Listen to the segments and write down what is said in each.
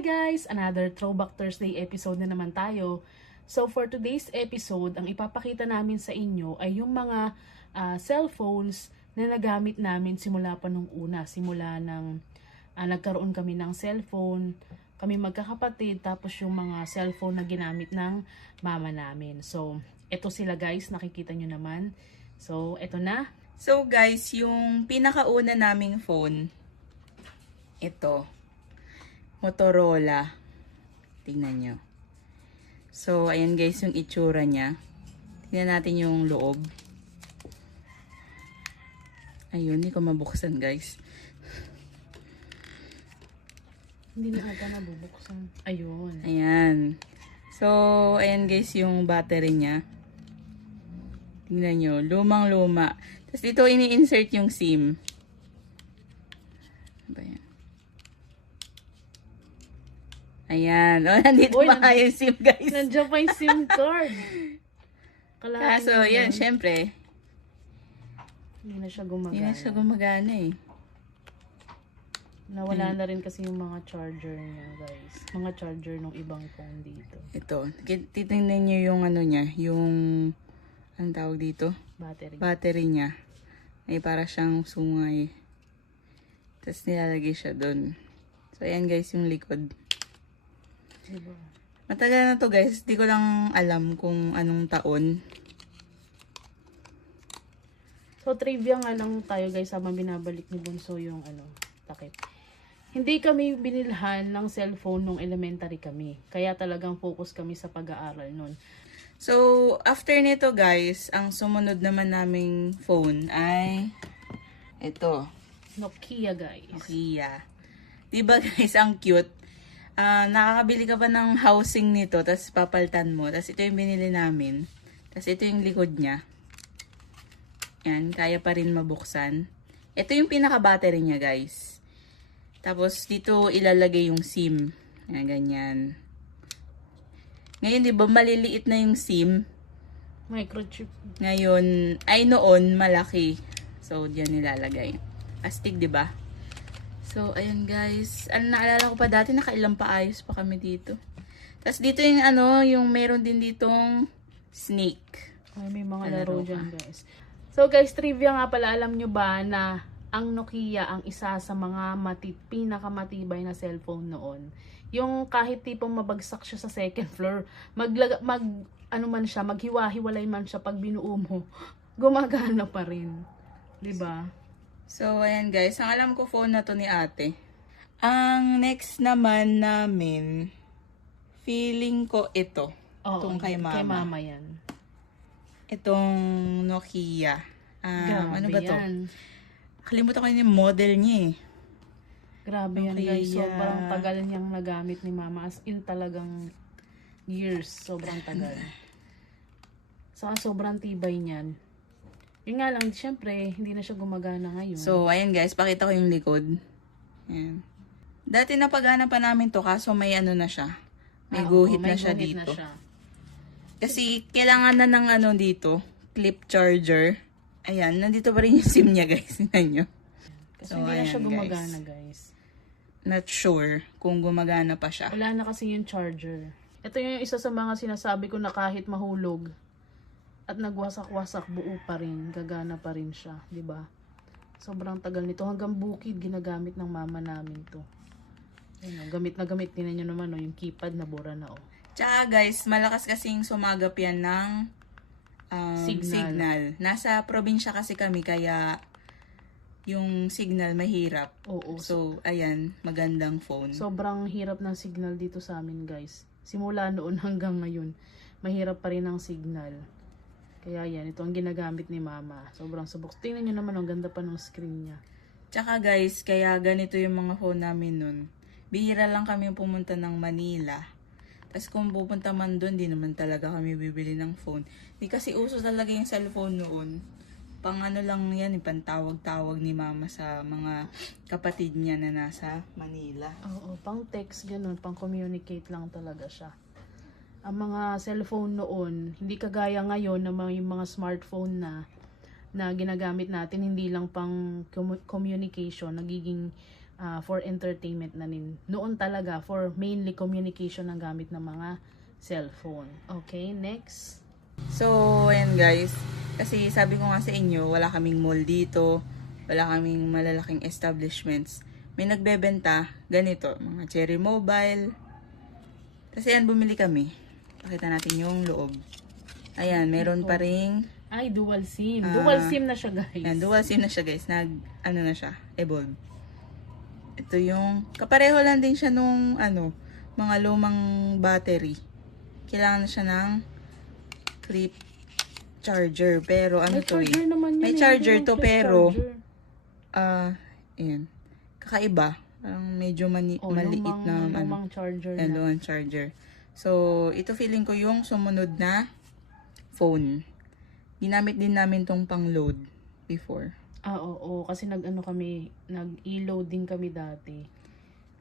Hi guys! Another Throwback Thursday episode na naman tayo. So for today's episode, ang ipapakita namin sa inyo ay yung mga cellphones na nagamit namin simula pa nung una. Simula nang nagkaroon kami ng cellphone, kami magkakapatid, tapos yung mga cellphone na ginamit ng mama namin. So eto sila guys, nakikita nyo naman. So eto na. So guys, yung pinakauna naming phone, ito. Motorola. Tingnan nyo. So, ayan guys yung itsura niya. Tingnan natin yung loob. Ayun, hindi ko mabuksan guys. Hindi na ata nabubuksan. Ayun. Ayan. So, ayan guys yung battery niya. Tingnan nyo, lumang-luma. Tapos dito ini-insert yung SIM. Ano ba yan? Ayan. O, nandito Uy, pa yung SIM guys. Nandiyan pa yung SIM card. Kaso, yan, syempre, Hindi na siya gumagana. hindi na siya gumagana eh. Nawala na rin kasi yung mga charger niya, guys. Mga charger ng ibang phone dito. Ito, titingnan nyo yung ano niya, yung, anong tawag dito? Battery. Battery niya. Ay, para siyang sungay. Tapos nilalagay siya dun. So, ayan guys, yung likod. Diba? Matagal na to guys. Di ko lang alam kung anong taon. So, trivia nga lang tayo, guys, habang binabalik ni Bunso yung takip. Hindi kami binilhan ng cellphone nung elementary kami. Kaya talagang focus kami sa pag-aaral nun. So, after nito guys, ang sumunod naman naming phone ay ito. Nokia, guys. Nokia. Diba guys, ang cute. Nakakabili ka pa ng housing nito, tapos papaltan mo. Tapos ito yung binili namin. Tapos ito yung likod niya. Yan, kaya pa rin mabuksan. Ito yung pinaka-battery niya guys. Tapos dito ilalagay yung SIM. Yan, ganyan. Ngayon, di ba maliliit na yung SIM? Microchip. Ngayon, ay noon, malaki. So, diyan nilalagay. Astig, di ba? So, ayun guys. Naalala ko pa dati, nakailang paayos pa kami dito. Tapos dito yung yung meron din ditong snake. Ay, may mga laro dyan, guys. So, guys, trivia nga pala, alam nyo ba na ang Nokia ang isa sa mga pinakamatibay na cellphone noon. Yung kahit tipong mabagsak siya sa second floor, maghiwa-hiwalay man siya pag binuo mo, gumagana pa rin. 'Di ba? So, ayan guys. Ang alam ko phone na to ni ate. Ang next naman namin, feeling ko ito. Oo, Itong kay mama. Kay mama yan. Itong Nokia. Ano ba to? Yan. Kalimutan ko yung model niya eh. Grabe yan Nokia. guys. Sobrang tagal niyang nagamit ni mama. As in talagang years. Sobrang tagal. Saka sobrang tibay niyan. Yun nga lang, syempre, hindi na siya gumagana ngayon. So, ayan guys, pakita ko yung likod. Ayan. Dati napagana pa namin to, kaso may na siya. May guhit na siya guhit dito. na siya. Kasi kailangan na ng dito, clip charger. Ayan, nandito pa rin yung SIM niya guys. Tingnan nyo. Kasi So, hindi na ayan, siya gumagana guys. Not sure kung gumagana pa siya. Wala na kasi yung charger. Ito yung isa sa mga sinasabi ko na kahit mahulog at nagwasak-wasak, buo pa rin, gagana pa rin siya, 'di ba? Sobrang tagal nito, hanggang bukid ginagamit ng mama namin 'to. Ayun, gamit na gamit din niyo naman yung keypad na bura na Tsaka guys, malakas kasing sumagap yan ng signal. Nasa probinsya kasi kami, kaya yung signal mahirap. Oo. So, ayan, magandang phone. Sobrang hirap ng signal dito sa amin, guys. Simula noon hanggang ngayon, mahirap pa rin ang signal. Kaya yan, ito ang ginagamit ni mama. Sobrang subok. Tingnan nyo naman, ang ganda pa ng screen niya. Tsaka guys, kaya ganito yung mga phone namin nun. Bihira lang kami pumunta ng Manila. Tapos kung pupunta man doon, di naman talaga kami bibili ng phone. Di kasi uso talaga yung cellphone noon. Pang lang yan, pantawag-tawag ni mama sa mga kapatid niya na nasa Manila. Oo, pang text, ganun, pang communicate lang talaga siya. Ang mga cellphone noon, hindi kagaya ngayon na yung mga smartphone na ginagamit natin, hindi lang pang communication, nagiging for entertainment na din. Noon talaga, for mainly communication ang gamit ng mga cellphone. Okay, next. So, ayan guys. Kasi sabi ko nga sa inyo, wala kaming mall dito. Wala kaming malalaking establishments. May nagbebenta, ganito, mga Cherry Mobile. Kasi ayan, bumili kami. Pakita natin yung loob. Ayan, meron pa ring... Ay, dual SIM. Dual SIM na siya, guys. Ayan, dual SIM na siya guys. Ano na siya, evolve. Ito yung, kapareho lang din siya nung, mga lumang battery. Kailangan na siya ng clip charger. Pero ano May to charger naman yun. May eh. charger Hindi to, lang pero, charger. ayan. Kakaiba. Parang medyo maliit na, lumang charger ayan, na. lumang charger. So, ito feeling ko yung sumunod na phone. Ginamit din namin tong pang-load before. Oo. Kasi nag-e-load din kami dati.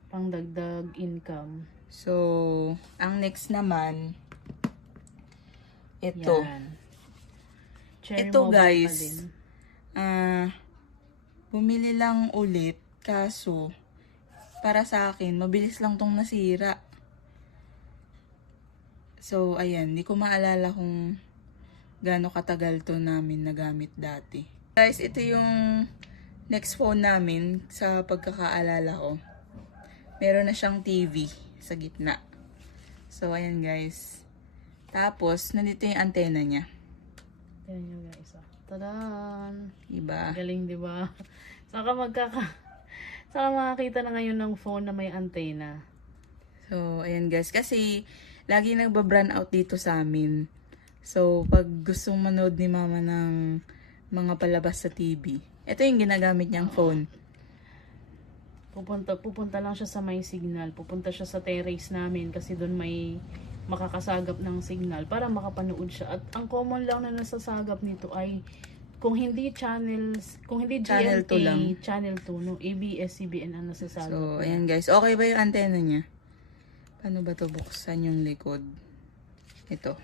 Pang dagdag income. So, ang next naman, ito. Yan. Cherry Ito Mobile guys, pa din. bumili lang ulit. Kaso, para sa akin, mabilis lang tong nasira. So, ayan. Di ko maalala kung gaano katagal to namin nagamit dati. Guys, ito yung next phone namin sa pagkakaalala ko. Meron na siyang TV sa gitna. So, ayan guys. Tapos, nandito yung antena niya. Yan yung guys. Tadaan! Diba? Galing, di ba? Saka makakita na ngayon ng phone na may antena. So, ayan guys. Kasi, lagi nagba-brand out dito sa amin. So, pag gustong manood ni mama ng mga palabas sa TV, ito yung ginagamit niyang phone. Pupunta lang siya sa may signal. Pupunta siya sa terrace namin kasi doon may makakasagap ng signal para makapanood siya. At ang common lang na nasasagap nito ay kung hindi channels, kung hindi Channel GMA, 2 lang. Channel 2, no? ABS-CBN ang nasasagap. So, niya. ayan guys. Okay ba yung antena niya? Paano ba to buksan yung likod? Ito.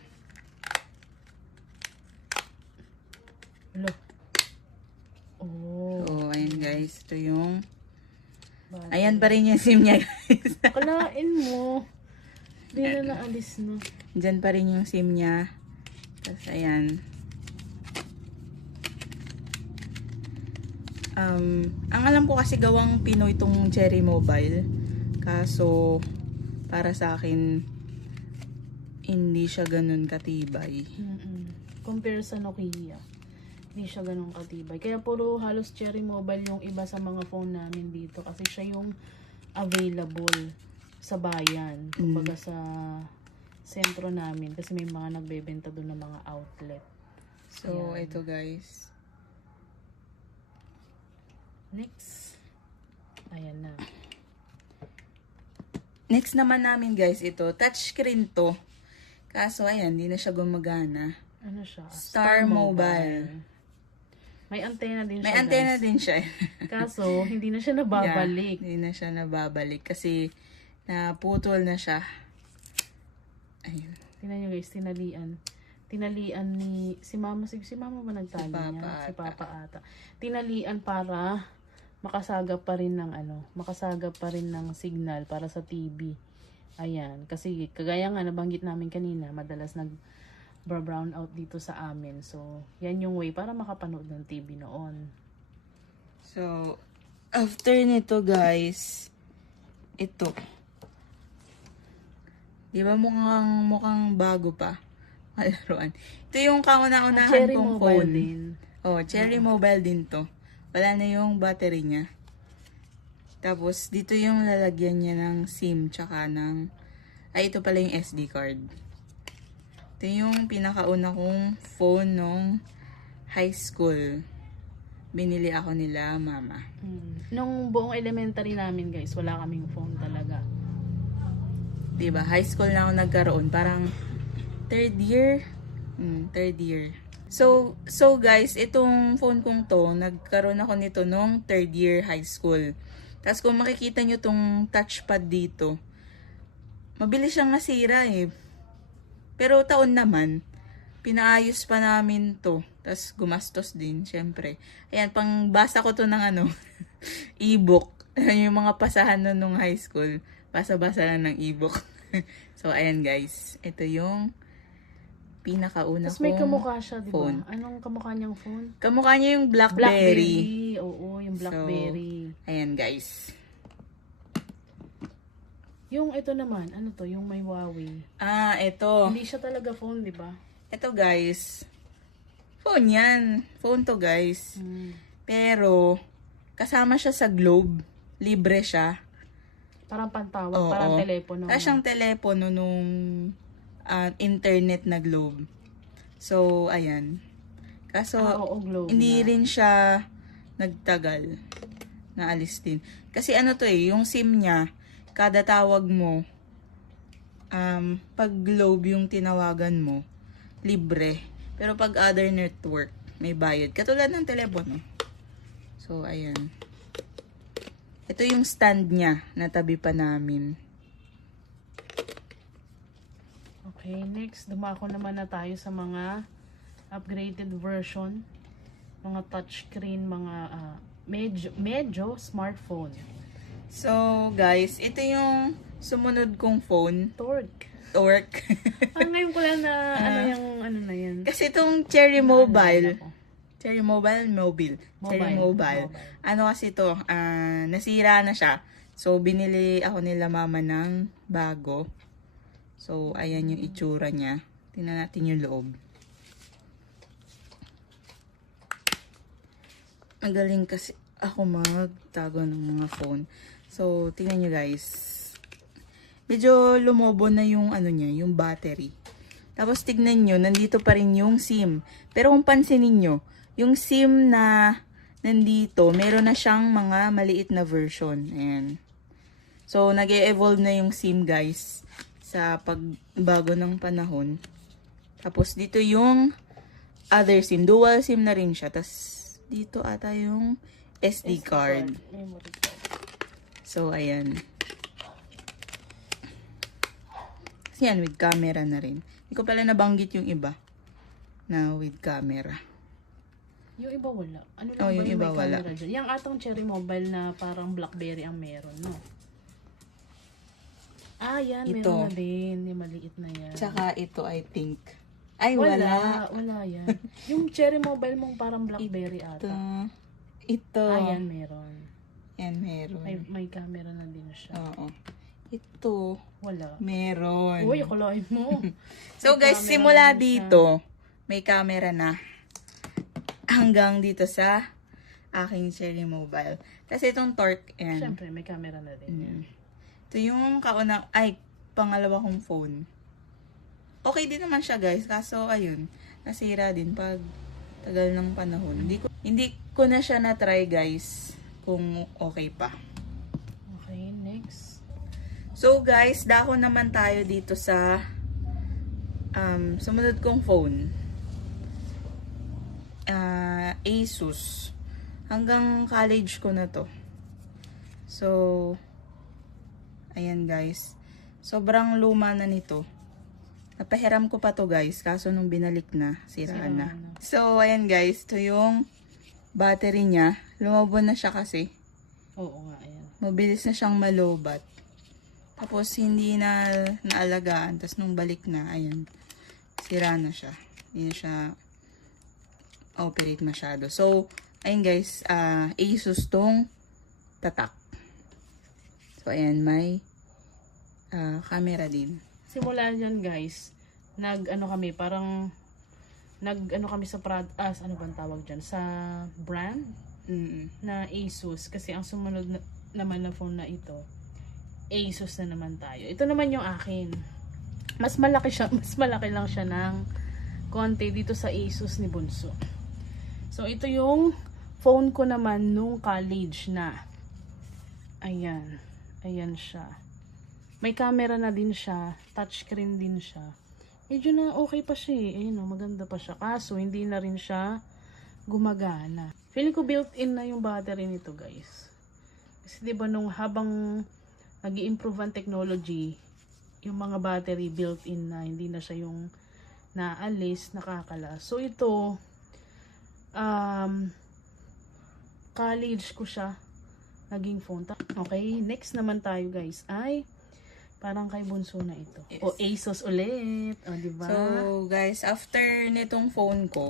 Hello. Oh. So, ayan guys. Ito yung... Bakit? Ayan pa rin yung SIM niya guys. Kalain mo. Hindi na naalis na. Diyan pa rin yung SIM niya. Tapos, ayan. Ang alam ko kasi gawang Pinoy itong Cherry Mobile. Kaso, para sa akin, hindi siya ganun katibay. Compare sa Nokia. Hindi siya ganun katibay. Kaya puro halos Cherry Mobile yung iba sa mga phone namin dito. Kasi siya yung available sa bayan. Kumbaga sa sentro namin. Kasi may mga nagbebenta doon ng mga outlet. So, Ayan. ito guys. Next. Ayan na. Next naman namin guys, ito. Touchscreen to. Kaso, ayan, hindi na siya gumagana. Ano siya? Star Mobile. May antena din siya, May antena guys. din siya. Kaso, hindi na siya nababalik. Yeah, hindi na siya nababalik kasi naputol na siya. Ayun. Tingnan nyo guys, tinalian. Tinalian ni... Si mama ba nagtali Si Papa niya? Si ata. Papa ata. Tinalian para makasagap pa rin ng makasagap pa rin ng signal para sa TV. Ayan. Kasi kagaya nga nabanggit namin kanina, madalas brown out dito sa amin. So, yan yung way para makapanood ng TV noon. So, after nito guys, ito. Di ba mukhang bago pa? Malaruan. Ito yung kauna-unahan Cherry kong Mobile phone. din. Oh, Cherry Mobile din to. Wala na yung battery niya. Tapos, dito yung lalagyan niya ng SIM, tsaka ng... Ay, ito pala yung SD card. Ito yung pinakauna kong phone nung high school. Binili ako nila, mama. Nung buong elementary namin guys, wala kaming phone talaga. Diba? High school na ako nagkaroon. Parang third year. Third year. So guys, itong phone kong to, nagkaroon ako nito nung third year high school. Tapos kung makikita nyo tong touchpad dito, mabilis siyang nasira eh. Pero taon naman, pinaayos pa namin to. Tapos gumastos din, syempre. Ayan, pang basa ko to ng e-book. yung mga pasahan nun nung high school, basa-basa lang ng ebook. So, ayan guys. Ito yung pinakauna Tapos may kong kamukha siya, di ba? phone. Anong kamukha niyang phone? Kamukha niya yung Blackberry. Oo, yung Blackberry. So, ayan guys. Yung ito naman, ano to? Yung may Huawei. Ah, ito. Hindi siya talaga phone, di ba? Ito guys. Phone yan. Phone to guys. Pero, kasama siya sa Globe. Libre siya. Parang pantawag, Oo. parang telepono. Kaya siyang telepono nung internet na Globe. So, ayan. Kaso, oo, Globe hindi na. rin siya nagtagal. Naalis din. Kasi ano to yung SIM niya, kada tawag mo, pag Globe yung tinawagan mo, libre. Pero pag other network, may bayad. Katulad ng telepono. So, ayan. Ito yung stand niya, natabi pa namin. Okay, next, dumako naman na tayo sa mga upgraded version. Mga touchscreen, mga medyo smartphone. So, guys, ito yung sumunod kong phone. Torque. Ngayon ko lang na ano na yan. Kasi itong Cherry Mobile. Ako. Cherry Mobile. Cherry Mobile. Ano kasi to, nasira na siya. So, binili ako nila mama ng bago. So, ayan yung itsura niya. Tingnan natin yung loob. Magaling kasi ako magtago ng mga phone. So, tingnan nyo guys. Medyo lumobo na yung ano niya, yung battery. Tapos tignan nyo, nandito pa rin yung SIM. Pero kung pansinin nyo, yung SIM na nandito, meron na siyang mga maliit na version. Ayan. So, nag-e-evolve na yung SIM guys sa pagbago ng panahon. Tapos, dito yung other SIM. Dual SIM na rin siya. Tapos, dito ata yung SD card. Memory card. So, ayan. Yan, with camera na rin. Hindi ko pala nabanggit yung iba na with camera. Yung iba wala. Ano lang Oh, ba yung yung iba may wala. camera dyan? Yung atong Cherry Mobile na parang Blackberry ang meron, no? Ah, yan. Ito. Meron na din. Yung maliit na yan. Tsaka ito, I think. Ay, wala. Wala yan. Yung Cherry Mobile mong parang Blackberry ata. Ito. Ah, yan meron. Yan, meron. May camera na din siya. Oo. Ito, Wala. meron. Uy, akalain mo. So, May guys, camera simula na din siya. dito, may camera na. Hanggang dito sa aking Cherry Mobile. Kasi itong Torque, yan. Siyempre, may camera na din yan. Ito yung pangalawa kong phone. Okay din naman siya guys, kaso ayun, nasira din pag tagal ng panahon. Hindi ko na siya na-try guys, kung okay pa. Okay, next. So guys, dako naman tayo dito sa sumunod kong phone. Asus. Hanggang college ko na to. So, ayan guys. Sobrang luma na nito. Napahiram ko pa to guys. Kaso nung binalik na, siraan na. So, ayan guys. Ito yung battery niya. Lumobo na siya kasi. Oo nga, ayan. Mabilis na siyang malobat. Tapos, hindi na naalagaan. Tapos, nung balik na, ayan. Sira na siya. Hindi na siya operate masyado. So, ayun guys. Asus tong tatak. So, ayan. May camera din. Simula dyan guys, kami sa ano bang tawag dyan, sa brand na Asus, kasi ang sumunod naman na phone na ito, Asus na naman tayo. Ito naman yung akin. Mas malaki lang siya ng konti dito sa Asus ni Bunso. So ito yung phone ko naman nung college na. Ayan siya. May camera na din siya, touchscreen din siya. Medyo na okay pa siya eh. Ayun, maganda pa siya. Kaso, hindi na rin siya gumagana. Feeling ko built-in na yung battery nito, guys. Kasi diba nung habang nag-i-improve ang technology, yung mga battery built-in na, hindi na siya yung naalis, nakakala. So, ito, college ko siya naging phone. Okay, next naman tayo guys ay parang kay Bunso na ito. Yes. O Asus ulit. O, diba? So, guys, after nitong phone ko,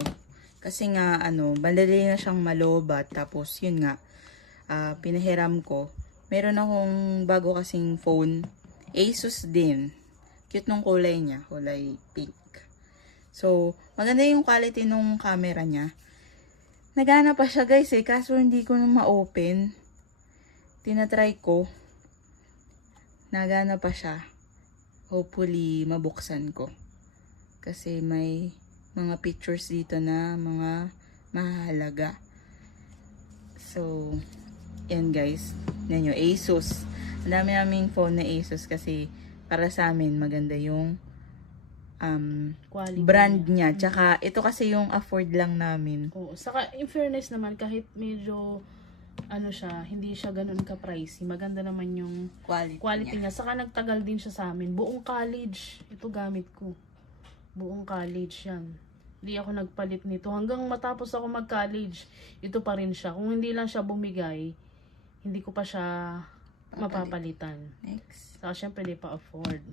kasi nga, bandali na siyang malobat. Tapos, yun nga, pinahiram ko. Meron akong bago kasing phone. Asus din. Cute nung kulay niya. Kulay pink. So, maganda yung quality nung camera niya. Nagana pa siya, guys, kaso hindi ko na ma-open. Tinatry ko. Nagana pa siya. Hopefully, mabuksan ko. Kasi may mga pictures dito na mga mahalaga. So, yan guys. Yan yung Asus. Ang dami naming phone na Asus kasi para sa amin maganda yung Quality brand niya. Tsaka, ito kasi yung afford lang namin. Oo. Saka, in fairness naman, kahit medyo hindi siya ganun ka-pricey. Maganda naman yung quality niya. Saka nagtagal din siya sa amin. Buong college, ito gamit ko. Buong college yan. Hindi ako nagpalit nito. Hanggang matapos ako mag-college, ito pa rin siya. Kung hindi lang siya bumigay, hindi ko pa siya mapapalitan. Next. Saka syempre, di pa afford.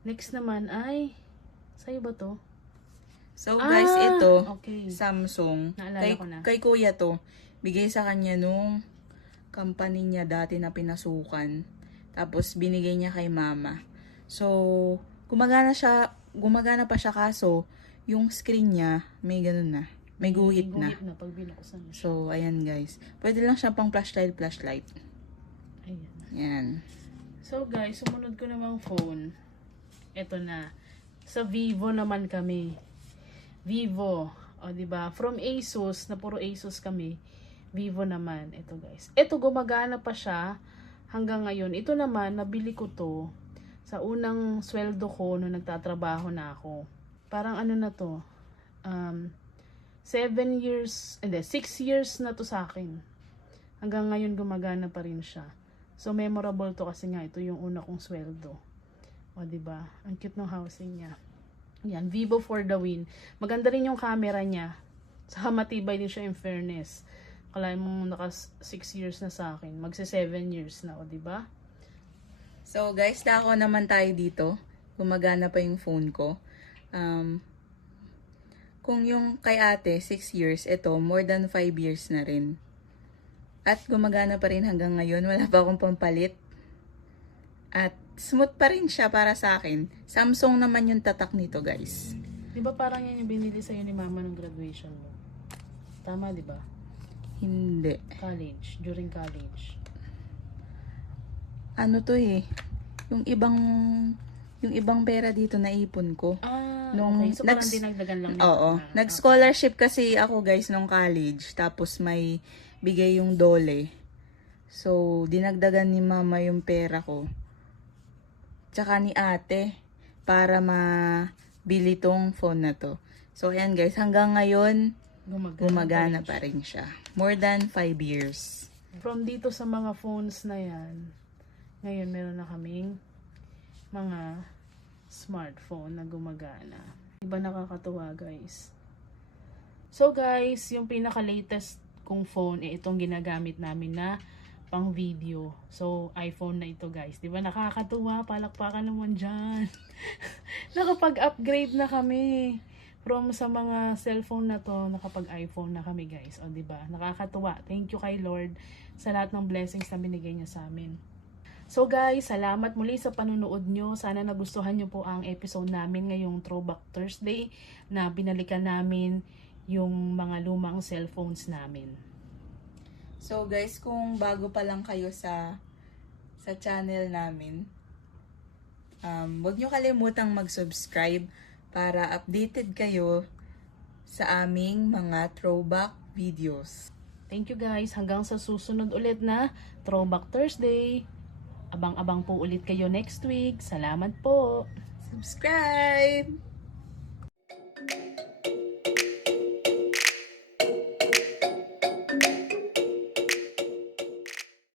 Next naman ay, sa'yo ba to? So guys, ito, okay. Samsung. Naalala ko na. Kay kuya to. Bigay sa kanya nung company niya dati na pinasukan. Tapos binigay niya kay mama. So, gumagana pa siya kaso yung screen niya may ganun na. May guhit na. Guhit na pag binuksan siya. So, ayan guys. Pwede lang siya pang flashlight. Ayan. Yan. So guys, sumunod ko namang phone. Ito na. Sa Vivo naman kami. Vivo. O, diba? From Asus, na puro Asus kami. Vivo naman. Ito guys. Ito gumagana pa siya hanggang ngayon. Ito naman, nabili ko to sa unang sweldo ko nung nagtatrabaho na ako. Parang na to. 6 years na to sa akin. Hanggang ngayon gumagana pa rin siya. So memorable to kasi nga ito yung una kong sweldo. O diba? Ang cute ng housing niya. Yan, Vivo for the win. Maganda rin yung camera niya. Saka matibay din siya in fairness. Kalahin mong naka 6 years na sa akin. Magse 7 years na, o diba? So guys, dako naman tayo dito. Gumagana pa yung phone ko. Kung yung kay ate, 6 years, ito, more than 5 years na rin. At gumagana pa rin hanggang ngayon. Wala pa akong pampalit. At smooth pa rin siya para sa akin. Samsung naman yung tatak nito, guys. Di ba parang yan yung binili sa'yo ni mama ng graduation mo? Tama, di ba? Hindi. College. During college. Ano to Yung ibang pera dito naipon ko. Okay. So parang dinagdagan lang. Oo. Nag-scholarship kasi ako guys nung college. Tapos may bigay yung dole. So, dinagdagan ni mama yung pera ko. Tsaka ni ate. Para mabili tong phone na to. So, ayan guys. Hanggang ngayon, gumagana pa rin siya. More than 5 years. From dito sa mga phones na yan, ngayon meron na kaming mga smartphone na gumagana. Diba nakakatuwa guys? So guys, yung pinaka-latest kong phone, itong ginagamit namin na pang video. So, iPhone na ito guys. Diba nakakatuwa? Palakpakan naman dyan. Nakapag-upgrade na kami. From sa mga cellphone na to, nakapag-iPhone na kami guys. O diba? Nakakatuwa. Thank you kay Lord sa lahat ng blessings na binigay niya sa amin. So guys, salamat muli sa panunood nyo. Sana nagustuhan nyo po ang episode namin ngayong Throwback Thursday na binalikan namin yung mga lumang cellphones namin. So guys, kung bago pa lang kayo sa channel namin, huwag nyo kalimutang mag-subscribe para updated kayo sa aming mga throwback videos. Thank you guys. Hanggang sa susunod ulit na Throwback Thursday. Abang-abang po ulit kayo next week. Salamat po. Subscribe!